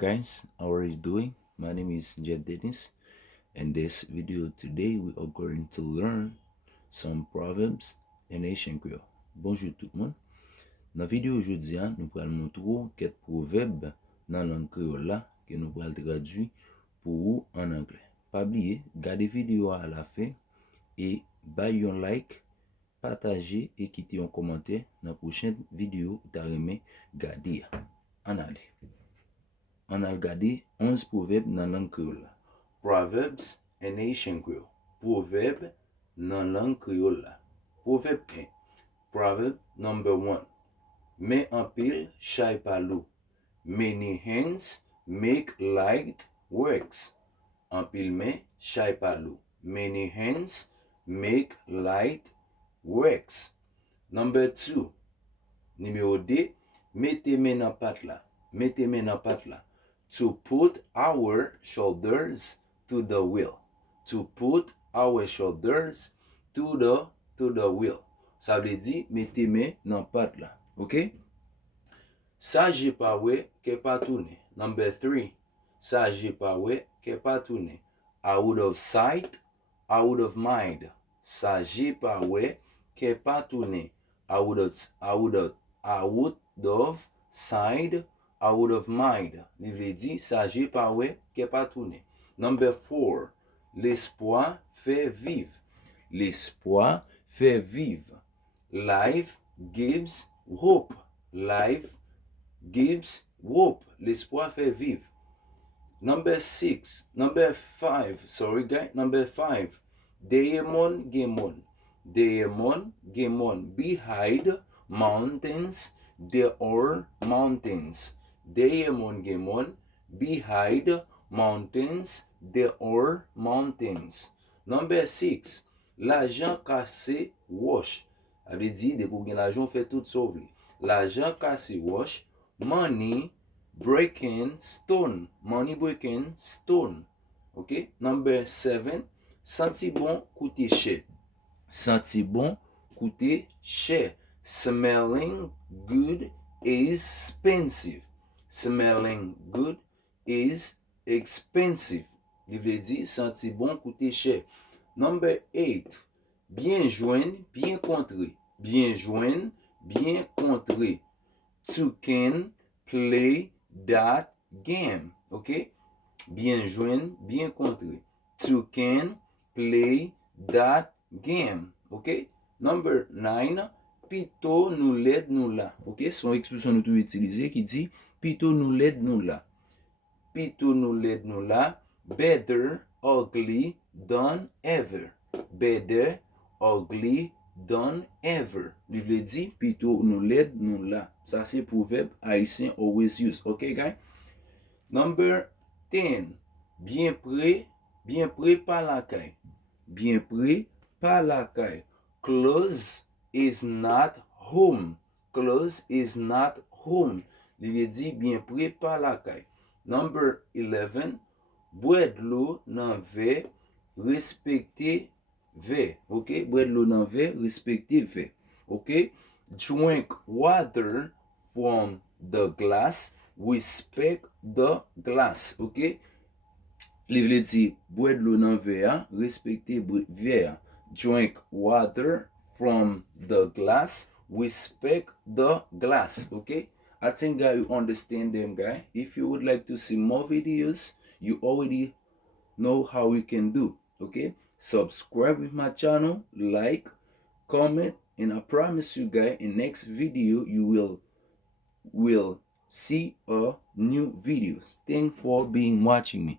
guys, how are you doing? My name is Denis. In this video today we are going to learn some proverbs in Haitian Creole. Bonjour tout le monde. Dans la vidéo aujourd'hui, nous allons montrer quelques proverbes dans la langue créole là que nous allons traduire pour vous en anglais. Pas oublier, gardez vidéo à la fin et baillez un like, partagez et quittez un commentaire dans la prochaine vidéo que vous allez garder. En allez. On a regardé 11 proverbes dans la langue créole. Proverbs in Haitian Creole. Proverbe dans la langue créole. Proverbe 1. Proverb number 1. Mais anpil, chay pa l'eau. Many hands make light works. Anpil mais, chay pa l'eau. Many hands make light works. Number 2. Numéro 2. Mete men nan pat la. Mete men nan pat la. To put our shoulders to the wheel. To put our shoulders to the wheel. Ça veut dire mettez main dans pat là. OK? Ça j'ai pas ouais que pas tourner. Number 3. Ça j'ai pas ouais que pas tourner. Out of sight, out of mind. Ça j'ai pas ouais que pas tourner. Out of sight, out of mind. Il veut dire, ça j'ai pas ouais, qui pas tourné. Number 4. Lespwa fait vivre. Lespwa fait vivre. Life gives hope. Life gives hope. L'espoir fait vivre. Number 5. Sorry guys. Number 5. Dèyè mònn. Dèyè mònn. Behind mountains, there are mountains. Dèyè mònn. Behind mountains, there are mountains. Number 6. Lajan kase wòch. Avait dit, de pour gagner l'argent, fait tout sauver. Lajan kase wòch. Money breaking stone. Money breaking stone. Okay? Number 7. Santi bon, koute chay. Santi bon, koute chay. Smelling good is expensive. Smelling good is expensive. Il veut dire senti bon coûter cher. Number 8. Bien jwenn, bien kontre. Bien jwenn, bien kontre. To can play that game. OK? Bien jwenn, bien kontre. To can play that game. OK? Number 9. Pito nous l'aide nous là. OK? Son expression nous utiliser qui dit pito nous l'aide nous là. Pito nous l'aide nous là. Better ugly than ever. Better ugly than ever. Il veut dire pito nous l'aide nous là. Ça c'est proverbe haïtien always use. OK guys? Number 10. Bien prêt par lakay. Bien prêt par lakay. Close is not home. Close is not home. Il veut dire bien prêt par lakay. Number 11. Boire de l'eau nan verre, respecter verre. OK? Boire de l'eau nan verre, respecter verre. OK? Drink water from the glass, respect the glass. OK? Il veut dire boire de l'eau nan verre, respecter verre. Drink water from the glass, respect the glass. Okay? I think guys you understand them guys. If you would like to see more videos, you already know how you can do. Okay? Subscribe with my channel, like, comment, and I promise you guys in next video you will see a new videos. Thanks for being watching me.